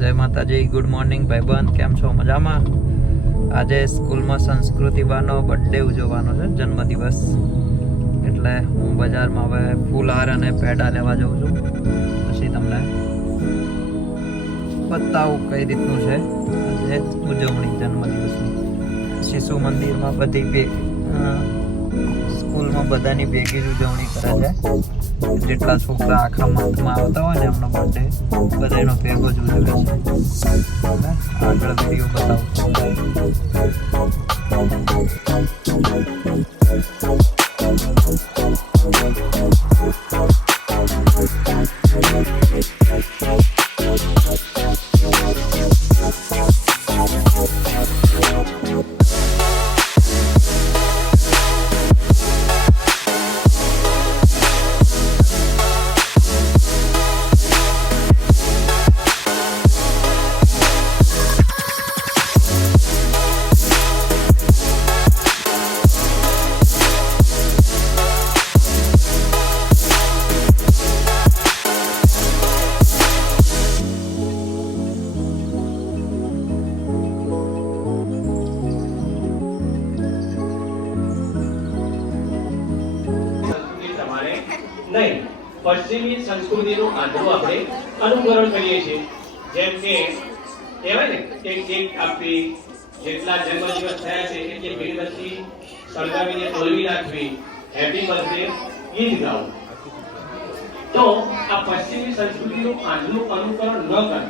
જય માતાજી, good morning ભાઈબંધ, કેમ છો? મજામાં? આજે સ્કૂલમાં સંસ્કૃતિ બાનો બર્થડે ઉજવવાનો છે, જન્મદિવસ, એટલે હું બજારમાં હવે ફૂલહાર અને પેડા લેવા જાઉં છું. પછી તમને બતાવું કઈ રીતનું છે આજે ઉજવણી જન્મદિવસની. શિશુ મંદિરમાં બધી સ્કૂલમાં બધાની ભેગી જ ઉજવણી કરે છે. જેટલા છોકરા આખા મંથમાં આવતા હોય ને એમનો બર્થડે બધાનો ભેગો જ ઉજવે છે. આગળ વિડીયો બતાવું. નહીં, પશ્ચિમી સંસ્કૃતિનું આંધળું આપણે અનુકરણ કરીએ છીએ. જેમ કે કહેવાય ને કે કેક કાપવી, જેટલા જન્મદિવસ થયા છે એટલી મીણબત્તી સળગાવીને તોલવી નાખવી, હેપી બર્થડે ગીત ગાવું. તો આ પશ્ચિમી સંસ્કૃતિનું આંધળું અનુકરણ ન કરતા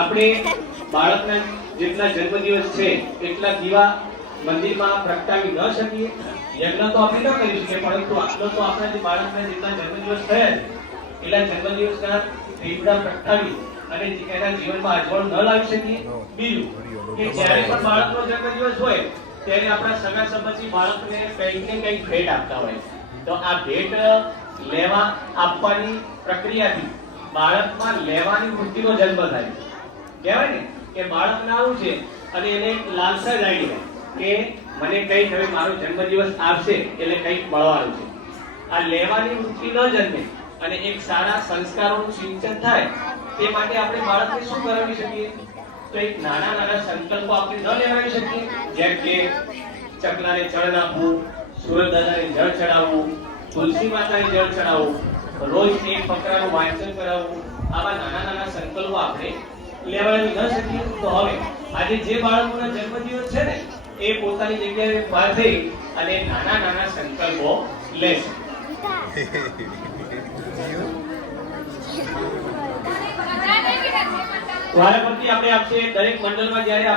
આપણે બાળકના જેટલા જન્મદિવસ છે એટલા દીવા મંદિરમાં પ્રગટાવી ન શકીએ? યજ્ઞ તો આપણે ન કરી શકીએ, પરંતુ આટલો તો આપણા જે બાળકના જેટલા જન્મદિવસ થયા છે એટલા જન્મદિવસના દીવડા પ્રગટાવી અને એના જીવનમાં અજવાળું ન લાવી શકીએ? બીજું કે જ્યારે પણ બાળકનો જન્મદિવસ હોય ત્યારે આપણા સગા સંબંધી બાળકને કંઈક ને કંઈક ભેટ આપતા હોય. તો આ ભેટ લેવા આપવાની પ્રક્રિયાથી બાળકમાં લેવાની વૃત્તિનો જન્મ થાય. કહેવાય ને કે બાળકને આવું છે અને એને લાલસા જાગી જાય કે મને કંઈક હવે મારો જન્મદિવસ આવશે એટલે કંઈક મળવાનું છે. આ લેવાની વૃત્તિ ન જન્મે અને એક સારા સંસ્કારોનું સિંચન થાય તે માટે આપણે બાળકને શું કરાવી શકીએ? તો એક નાના નાના સંકલ્પો આપણે ન લેવાવી શકીએ, જેમ કે ચકલાને જળ નાખવું, સૂર્યદાદાને જળ ચડાવવું, તુલસી માતાને જળ ચડાવવું, રોજ એક ફકરાનું વાંચન કરાવવું. આવા નાના નાના સંકલ્પો આપણે લેવાવી ન શકીએ. તો હવે આજે જે બાળકોના જન્મદિવસ છે ને એ પોતાની જગ્યાએ ઉભા થઈ અને નાના નાના સંકલ્પો લેશે. વારાફરતી આપણે આપશે દરેક મંડળમાં જ્યારે